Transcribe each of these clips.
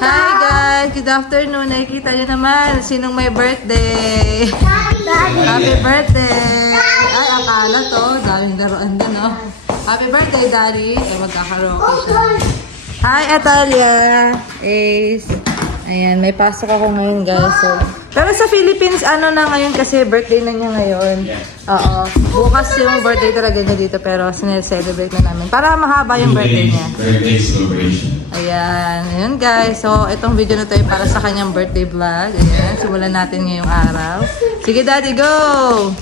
Hi guys! Good afternoon. Nakikita niyo naman sinong may birthday. Happy birthday! Ay, akala to. Daming laruan din, no? Happy birthday, Daddy. Eh, magkakaroke siya. Hi, Atalia. Ace. Ayan, may pasok ako ngayon, guys. So, pero sa Philippines, ano na ngayon kasi birthday na niya ngayon. Oo. Bukas yung birthday talaga niya dito, pero sinel-celebrate na namin. Para mahaba yung birthday niya. Birthday celebration. Ayan. Ayan, guys. So, itong video na to ay para sa kanyang birthday vlog. Ayan. Simulan natin ngayong araw. Sige, Daddy, go!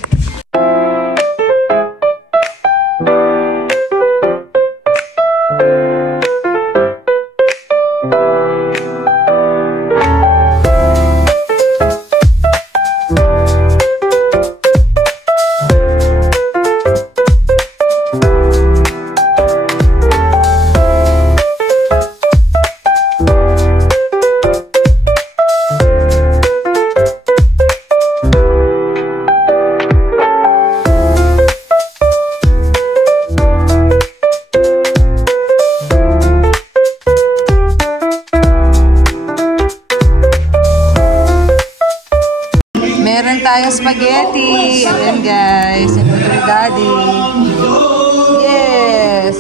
Meron tayo spaghetti. Ayan, guys. Ito ni Daddy. Yes.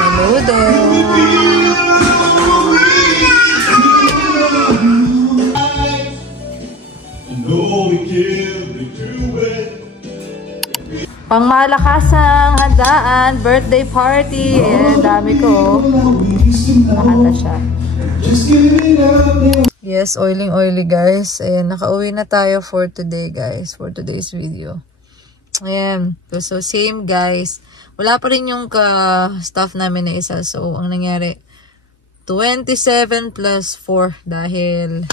Menudo. Pangmalakasang handaan. Birthday party. Ayan, dami ko. Nakanta siya. Yes, oily guys. Ayan, nakauwi na tayo for today, guys. For today's video. Ayan. So, same, guys. Wala pa rin yung ka-staff namin na isa. So, ang nangyari, 27 plus 4. Dahil,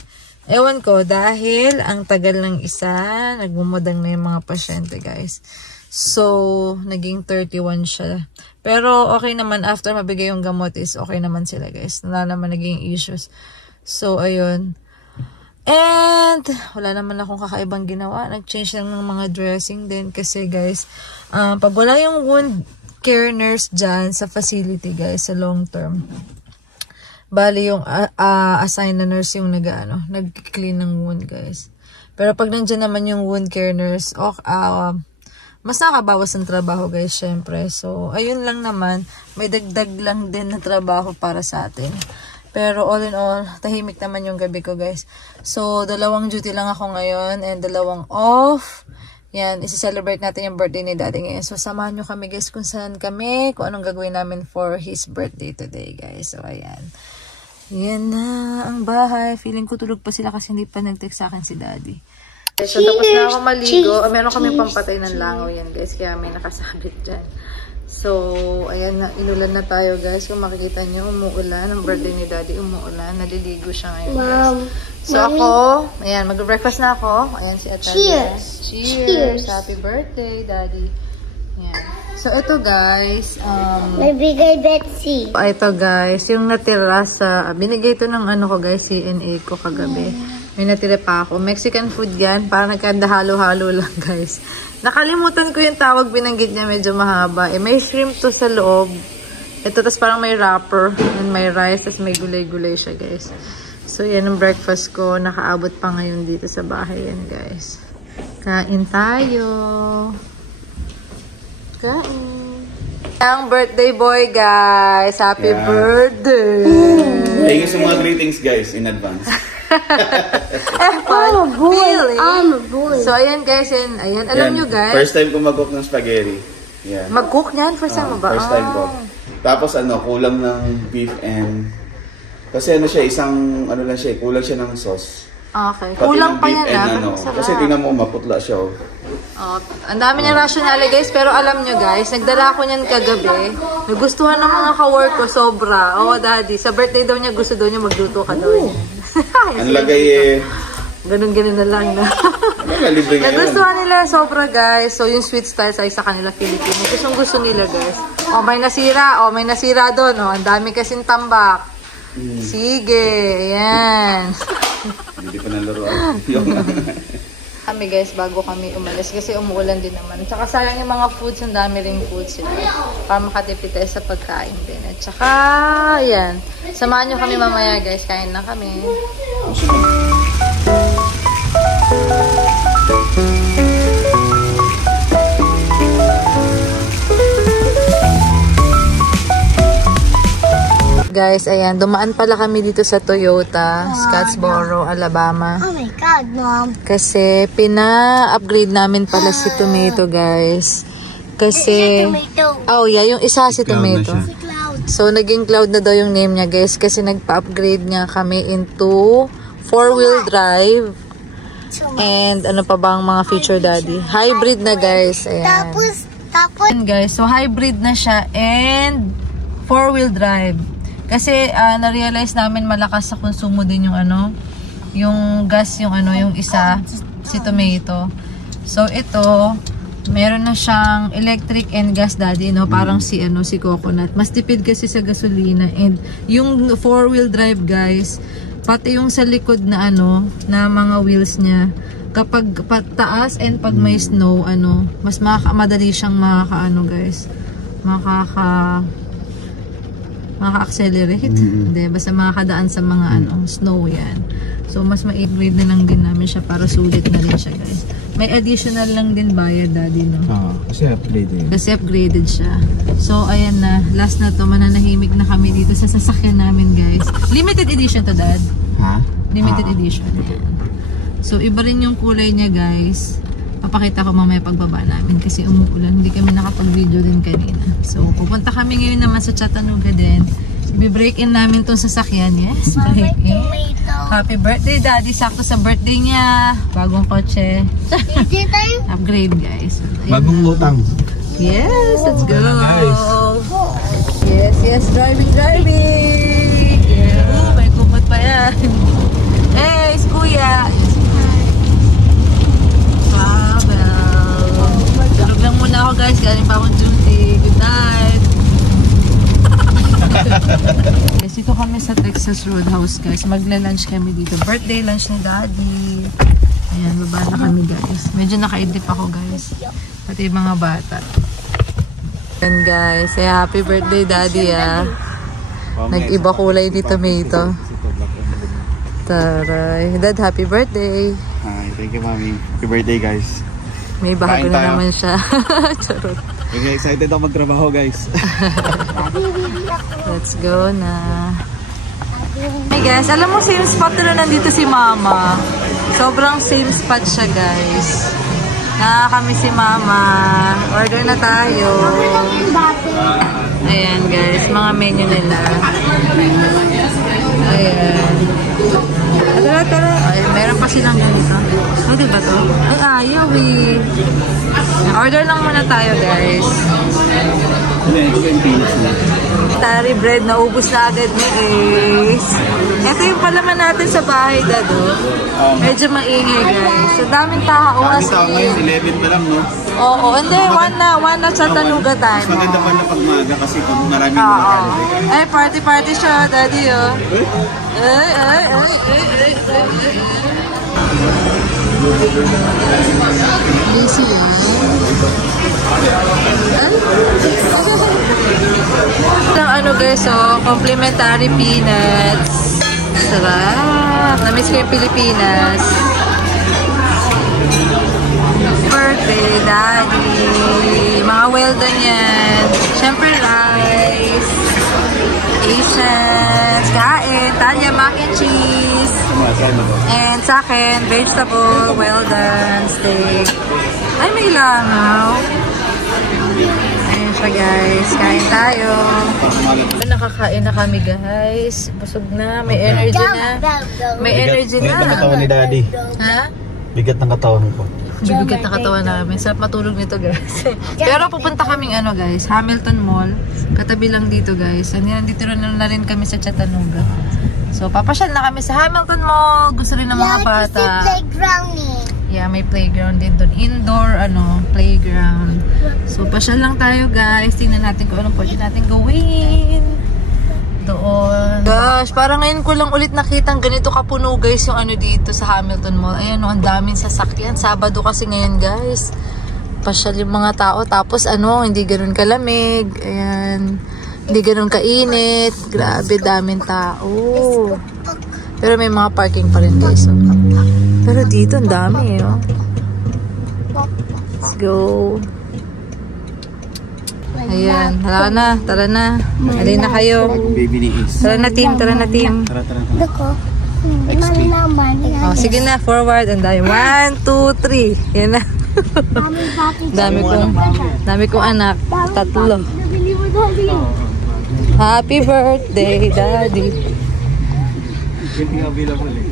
ewan ko, dahil ang tagal ng isa, nagmumudang na yung mga pasyente, guys. So, naging 31 siya. Pero, okay naman. After mabigay yung gamot is okay naman sila, guys. Wala naman naging issues. So, ayun. And, wala naman akong kakaibang ginawa. Nag-change lang ng mga dressing din. Kasi, guys, pag wala yung wound care nurse dyan sa facility, guys, sa long term, bali yung assigned na nurse yung nag-clean ng wound, guys. Pero pag nandyan naman yung wound care nurse, mas nakabawas ng trabaho, guys, syempre. So, ayun lang naman. May dagdag lang din na trabaho para sa atin. Pero all in all, tahimik naman yung gabi ko, guys. So, 2 duty lang ako ngayon and 2 off. Yan, isa-celebrate natin yung birthday ni Daddy ngayon. So, samahan nyo kami, guys, kung saan kami, kung anong gagawin namin for his birthday today, guys. So, ayan. Yan na ang bahay. Feeling ko tulog pa sila kasi hindi pa nag-text sa akin si Daddy. So, tapos na ako maligo. Meron kami pampatay ng langaw yan, guys. Kaya may nakasabit dyan. So, ayan na, inulan na tayo, guys. Kung makikita nyo, umuulan. Ang birthday ni Daddy, umuulan. Naliligo siya ngayon, guys. So, ako, ayan, mag-breakfast na ako. Ayan si Atalia. Cheers! Happy birthday, Daddy. Ayan. So, ito, guys. May bigay Betsy. Ito, guys, yung natira sa, binigay ito ng ko, guys, CNA ko kagabi. May natira pa ako. Mexican food yan. Parang nagkanda-halo-halo lang, guys. Nakalimutan ko yung tawag, binanggit niya, medyo mahaba. May shrimp to sa loob. Ito, tas parang may wrapper. And may rice, tas may gulay-gulay siya, guys. So, yan ang breakfast ko. Nakaabot pa ngayon dito sa bahay yan, guys. Kain tayo. Kain. Ang birthday boy, guys. Happy birthday. Thank you sa mga greetings, guys, in advance. I'm a boy. So, ayan, guys. Ayan, alam nyo, guys. First time ko mag-cook ng spaghetti. Yeah. Mag-cook niyan? First time mo ba? First time ko. Tapos, kulang ng beef and... Kasi lang siya, kulang siya ng sauce. Okay. Pati Kulang pa beef yan, and kasi tingnan mo, maputla siya. Ang dami niyang rationale, guys. Pero alam nyo, guys, nagdala ko niyan kagabi. Nagustuhan ng mga ka-work ko, sobra. Daddy, sa birthday daw niya, gusto daw niya magluto ka daw niya. Ang lagay ganun na lang na. Nagustuhan nila sobra, guys. So, yung sweet style sa kanila, Filipino. Gusto nila, guys. May nasira doon. Ang dami kasing tambak. Sige, ayan. Hindi pa nalaroan. kami guys bago kami umalis kasi umuulan din naman. Tsaka sayang yung mga foods, ang dami ring foods sila. Para makatipid tayo sa pagkain din. At tsaka, yan. Samahan nyo kami mamaya guys, kain na kami. Guys, ayan, dumaan pala kami dito sa Toyota, Scottsboro, Alabama. Oh my God, Mom. Kasi pina-upgrade namin pala si Tomato, guys. Kasi, oh yeah, yung isa si Tomato. So, naging Cloud na daw yung name niya, guys. Kasi nagpa-upgrade niya kami into 4-wheel drive. And ano pa bang mga feature, Daddy? Hybrid na, guys. Ayan. Tapos, Guys, so hybrid na siya and 4-wheel drive. Kasi na-realize namin malakas sa konsumo din yung ano, yung gas, yung ano, yung isa, si Tomato. So ito, meron na siyang electric and gas, Daddy, no? Parang si ano, si Coconut. Mas tipid kasi sa gasolina. And yung 4-wheel drive, guys, pati yung sa likod na ano, na mga wheels niya, kapag pataas and pag may snow, ano, mas madali siyang makakaano, guys. Makaka-accelerate. Hindi, basta makakadaan sa mga ano, snow yan. So, mas ma-upgrade na lang din namin siya para sulit na rin siya, guys. May additional lang din bayad, Daddy, no? Oo, kasi upgraded. Kasi upgraded siya. So, ayan na. Last na to. Mananahimik na kami dito sa sasakyan namin, guys. Limited edition to, Dad. Ha? Limited edition. So, iba rin yung kulay niya, guys. Papakita ko mamaya pagbaba namin kasi umuulan. Hindi kami nakapag-video din kanina. So, pupunta kami ngayon naman sa Chattanooga din. Bi-break in namin tong sasakyan. Yes, break in. Happy birthday, Daddy. Sakto sa birthday niya. Bagong kotse. Upgrade, guys. Bagong utang. Yes, let's go. Yes, driving. Yeah, may kumot pa yan. Hey, Kuya. Tulog lang muna ako, guys. Galing pa akong duty. Good night. Yes, dito kami sa Texas Roadhouse, guys. Magla-lunch kami dito. Birthday lunch ni Daddy. Ayan, baba na kami, guys. Medyo nakaidlip ako, guys. Pati yung mga bata. Ayan, guys. Say happy birthday, Daddy, ah. Nag-iba kulay ni Tomato. Taray. Dad, happy birthday. Hi, thank you, Mami. Happy birthday, guys. May bago na naman siya. Charot. Okay, excited ako magtrabaho, guys. Let's go na. Hey guys, alam mo same spot na nandito si Mama. Sobrang same spot siya, guys. Kami si Mama. Order na tayo. Ayan, guys. Mga menu nila. Ayan. Tara. Ay, meron pa silang ganito. Oh, diba to? Ay, ayaw eh. Order lang muna tayo, guys. Tari bread, naubos na agad ni Ace. Ito yung palaman natin sa bahay, Dado. Medyo maingay, guys. So, daming tao. Daming tao ngayon, 11 pa lang, no? Oo, hindi. One na Chattanooga tayo. Mas maganda pa na pagmaga kasi kung maraming mga holiday. Ay, party siya, Daddy, oh. Ay. Busy, ano, guys, oh, complimentary peanuts. Sarap. Namiss ko yung Pilipinas. Birthday, Daddy. Mga well done yan. Siyempre, rice. Asians. Kain. Talia, mac and cheese. And sa akin, vegetable, well done, steak. Ay, may langaw. Ayan siya, guys. Kain tayo. Nakakain na kami, guys. Busog na. May energy na. May energy na. Bigat ng katawan ni Daddy. Ha? Bigat ng katawan ko. Bibigat na katawan namin. Sarap matulog nito, guys. Pero pupunta kaming ano, guys, Hamilton Mall. Katabi lang dito, guys. Nandito na rin kami sa Chattanooga. So, papasyal na kami sa Hamilton Mall. Gusto rin ng mga bata. Yeah, may playground din doon. Indoor, playground. So, pasyal lang tayo, guys. Tingnan natin kung anong pwede natin gawin. Doon. Gosh, parang ngayon ko lang ulit nakitang ganito kapuno guys yung ano dito sa Hamilton Mall. Ayan, ang daming sasakyan. Sabado kasi ngayon guys. Pasyal yung mga tao. Tapos ano, hindi ganun kalamig. Ayan. Hindi ganun kainit. Grabe, daming tao. Pero may mga parking pa rin guys. Oh. Pero dito, ang dami oh. Let's go. Ayan, tara na, tara na. Halin na kayo. Baby ni Ace. Tara na team, tara na team. Tara. Dako. Mali Oh, sige na, forward. And dahil 1, 2, 3. Yan na. Dami kong anak. 3. Happy birthday, Daddy. Hindi available eh.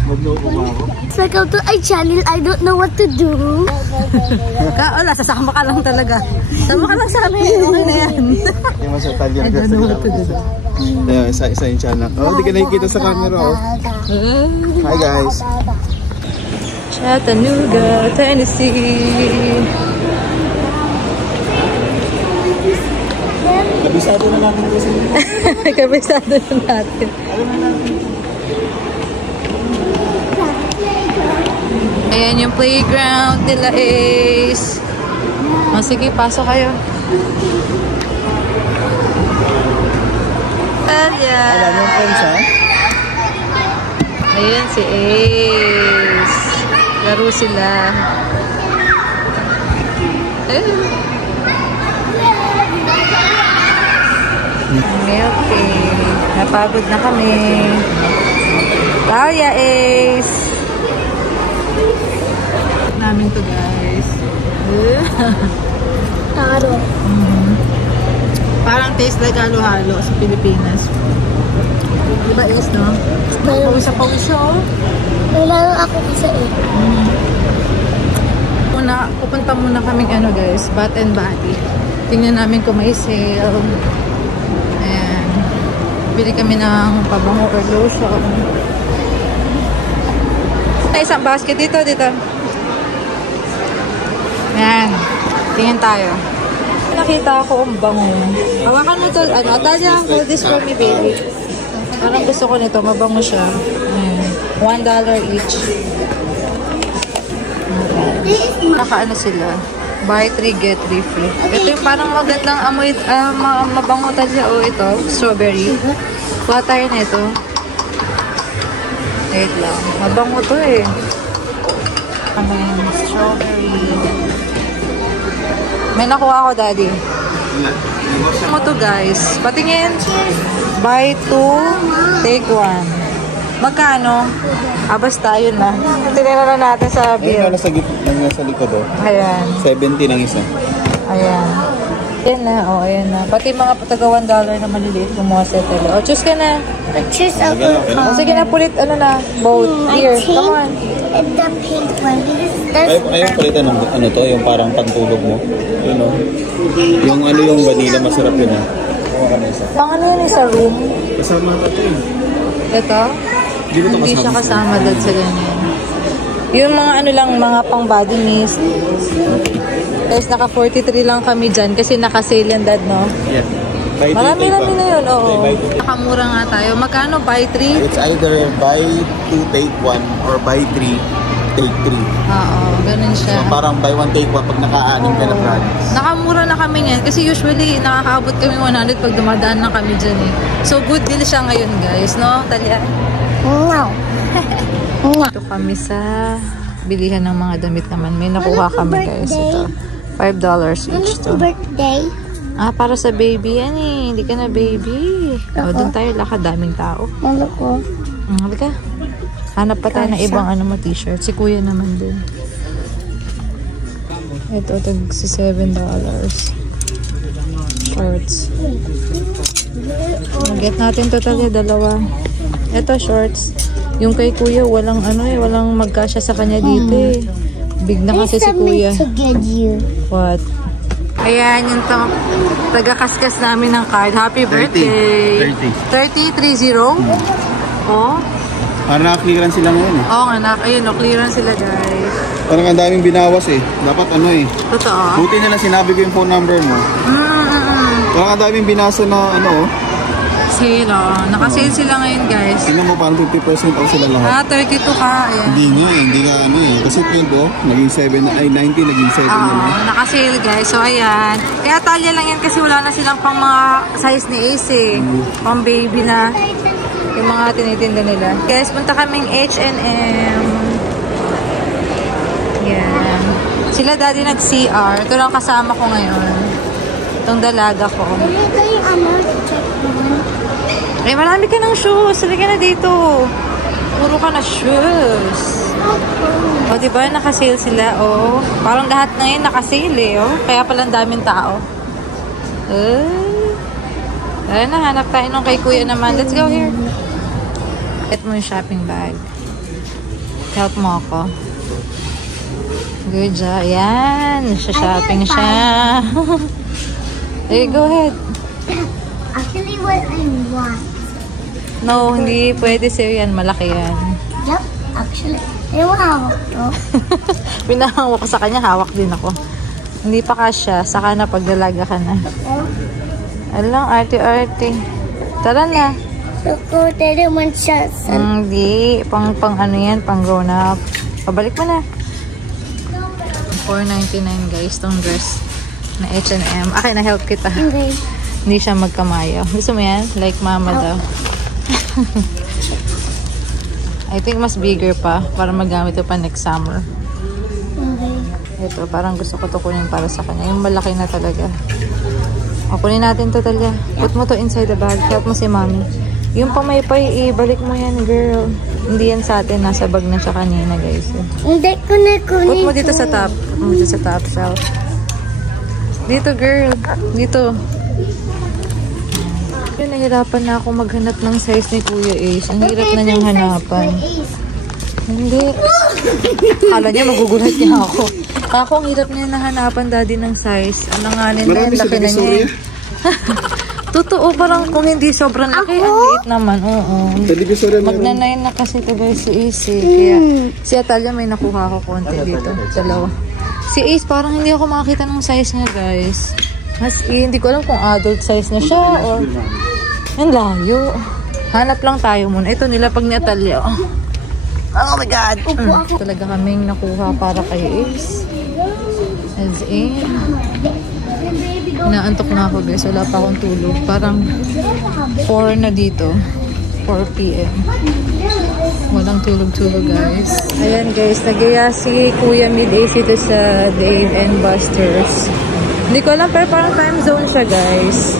Magluto ba ako? So, go to a channel. I don't know what to do. Wala, sasama ka lang talaga. Sama ka lang sa amin. Okay na yan. Yung mas Italian ka sa Ayan, isa yung channel. Oh, di ka nakikita sa camera oh. Hi guys. Chattanooga, Tennessee. Kabisado na natin kasi. Kabisado na natin. Ayan yung playground nila Ace. O sige, pasok kayo. Ayan. Alam mo friends ha? Ayan si Ace. Laro sila. Okay. Napagod na kami. Talia Ace. Namin to guys. Taro. Parang taste like halo-halo sa Pilipinas. Diba Ace, no? Pawis sa pawis siya, oh. Nalaro ako kasi Pupunta muna kaming ano guys, Bath and Body. Tingnan namin kung may sale. Ayan. Bili kami ng pabango or lotion. Ay, isang basket dito. Ayan. Tingin tayo. Nakita ko ang bango. Hawakan mo to. Talia, hold this for me, baby. Parang gusto ko nito. Mabango siya. Ayan. $1 each. Naka-ano sila. Buy 3, get 3 free. Ito yung parang magandang amoy, mabango Talia. O ito, strawberry. Kuha tayo na ito. Wait lang. Mabango to eh. Strawberry. May nakuha ako, Daddy. Ano to, guys? Patingin. Buy 2, take 1. Magkano? Basta yun na. Tinira na natin sa bill. Ayun, nasa likod oh. Ayan. 70 ng isa. Ayan. Ayan na. O, ayan na. Pati mga taga $1 na maliliit kumuha sa tele. O, choose ka na. choose a good O, sige na, pulit. Ano na? Both. Here. Come on. And the pink one. Ayaw palitan ng ano to, yung parang pantulog mo. Yun oh. Yung ano yung vanilla, masarap yun ah. Pang ano yun sa room? Kasama ka ito eh. Ito? Hindi siya kasama doon sa ganyan. Yung mga ano lang, mga pang body mist. Guys, naka 43 lang kami dyan kasi naka-sale yan, Dad, no? Yeah. Marami na yun, oo. Nakamura nga tayo. Magkano? Buy 3? It's either buy 2, take 1 or buy 3, take 3. Oo, ganun siya. So parang buy 1, take 1 pag naka-anim ka na products. Nakamura na kami yan kasi usually nakakaabot kami 100 pag dumadaan na kami dyan eh. So good deal siya ngayon, guys, no? Talia? Wow. Ito kami sa bilihan ng mga damit naman. May nakuha kami, guys. Ito. $5 each to. Birthday. Para sa baby yan eh. Hindi ka na baby. O, doon tayo lakad. Daming tao. Ano ko? Halika. Hanap pa tayo ng ibang ano mo t-shirt. Si kuya naman din. Ito, tag si $7. Shorts. Mag-get natin total yung dalawa. Ito, shorts. Yung kay kuya, walang ano eh. Walang magkasya sa kanya dito eh. Big na kasi si kuya. To get you. What? Ayan, yung taga-kaskas namin ng card. Happy birthday! 30? 30? Oh? Parang naka-clearance sila ngayon eh. Oo nga, ayun, clearance sila guys. Parang ang daming binawas eh. Dapat ano eh. Totoo? Buti na lang sinabi ko yung phone number mo. Parang ang daming binasa na ano oh. Sale, oh. Naka-sale sila ngayon, guys. Tingnan mo, parang 50% off sila lahat. 32 ka. Ayan. Hindi nga ano eh. Kasi 12 oh, naging 7 na, ay 90, naging 7 na lang. Naka-sale, guys. So, ayan. Kaya talya lang yan kasi wala na silang pang mga size ni Ace eh. Pang baby na. Yung mga tinitinda nila. Guys, punta kaming H&M. Yan. Sila daddy nag-CR. Ito lang kasama ko ngayon. Itong dalaga ko. Eh, marami ka ng shoes. Sabi ka na dito. Puro ka na shoes. O, diba? Naka-sale sila. O, parang lahat ngayon naka-sale eh. O, kaya palang daming tao. Ayun na, hanap tayo nung kay kuya naman. Let's go here. Get mo yung shopping bag. Help mo ako. Good job. Yan. Shopping siya. Hey, go ahead. Actually, what I want. No, hindi pwede sa'yo yan. Malaki yan. Yep, actually. Ayaw hawak to. Pinahawak ko sa kanya, hawak din ako. Hindi pa kasya. Saka na pagdalaga ka na. Alang, arte-arte. Tara na. Look, they don't want shots. Hindi. Pang ano yan, pang grown up. Pabalik mo na. $4.99 guys, tong dress na H&M. Okay, na-help kita. Okay. Hindi siya magkamayo. Gusto mo yan? Like mama daw. I think mas bigger pa para magamit ito pa next summer. Okay. Ito, parang gusto ko ito kunin para sa kanya. Yung malaki na talaga. O, kunin natin ito, Talia. Put mo to inside the bag. Help mo si mommy. Yung pamaypay, ibalik mo yan, girl. Hindi yan sa atin. Nasa bag na siya kanina, guys. Hindi ko na kunin. Put mo dito sa top. Put mo dito sa top shelf. Dito, girl. Dito. Nahirapan na ako maghanap ng size ni Kuya Ace. Ang hirap na niyang hanapan. Hindi. Akala niya magugulat niya ako. Ako, ang hirap niya nahanapan, daddy, ng size. Alanganin na yan. Laki na niya. Totoo, parang kung hindi sobrang laki, ang liit naman. Oo. Magna-9 na kasi ito guys si Ace. Kaya si Atalia may nakuha ko konti dito. Dalawa. Si Ace, parang hindi ako makakita ng size niya, guys. Mas hindi ko alam kung adult size na siya or ang layo. Hanap lang tayo muna. Ito nila pag ni Atalia. Oh my God! Talaga kaming nakuha para kay Ace. As in, inaantok na ako guys. Wala pa akong tulog. Parang 4 na dito. 4 p.m. Walang tulog-tulog guys. Ayan guys, nagaya si Kuya Mid-Ace ito sa Dave and Buster's. Hindi ko alam pero parang time zone siya guys.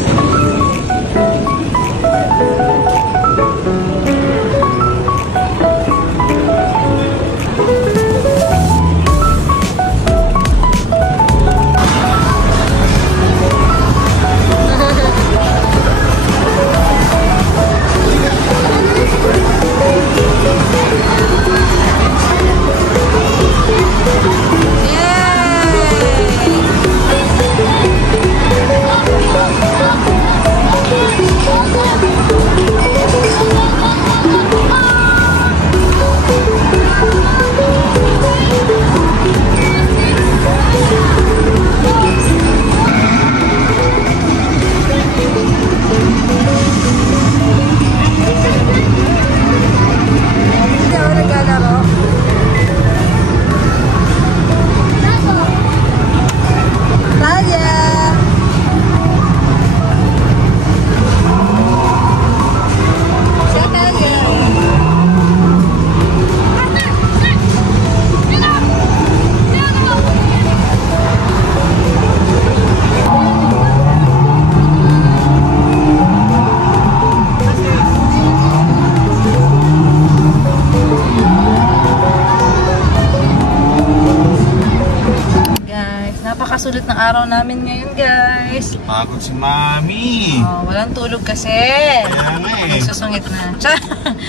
Napakasulit ng araw namin ngayon, guys. Pagod si Mami. Oh, walang tulog kasi. Kaya nga eh. Susungit na.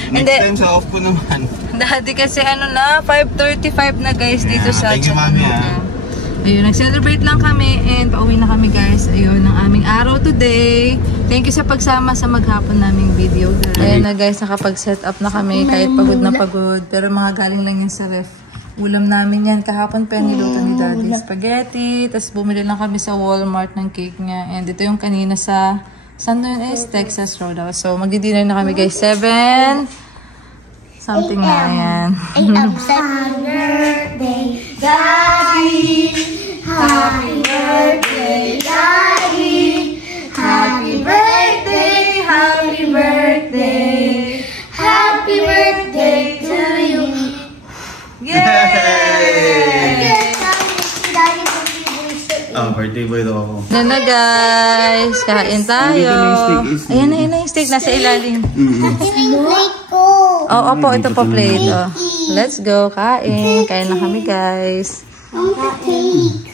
Next time sa off ko naman. Daddy kasi ano na, 5:35 na guys dito sa thank you, Mami. Ayun, nag-celebrate lang kami and pauwi na kami guys. Ayun, ang aming araw today. Thank you sa pagsama sa maghapon naming video, guys. Ayun na guys, nakapag-set up na kami kahit pagod na pagod. Pero mga galing lang yun sa ref. Ulam namin yan. Kahapon pa niluto ni Daddy. Spaghetti. Tapos bumili lang kami sa Walmart ng cake niya. And ito yung kanina sa Sundown is Texas Roadhouse. So, magdi-dinner na kami guys. 7 something na yan. Happy birthday, Daddy. Happy birthday, Daddy. Happy birthday, happy birthday. Happy birthday to you. Birthday boy daw ako. Yan na guys. Kain tayo. Ayan na yung steak. Nasa ilalim. Plate ko. Oh, opo. Ito po plate. Oh. Let's go. Kain. Kain na kami guys. Cake.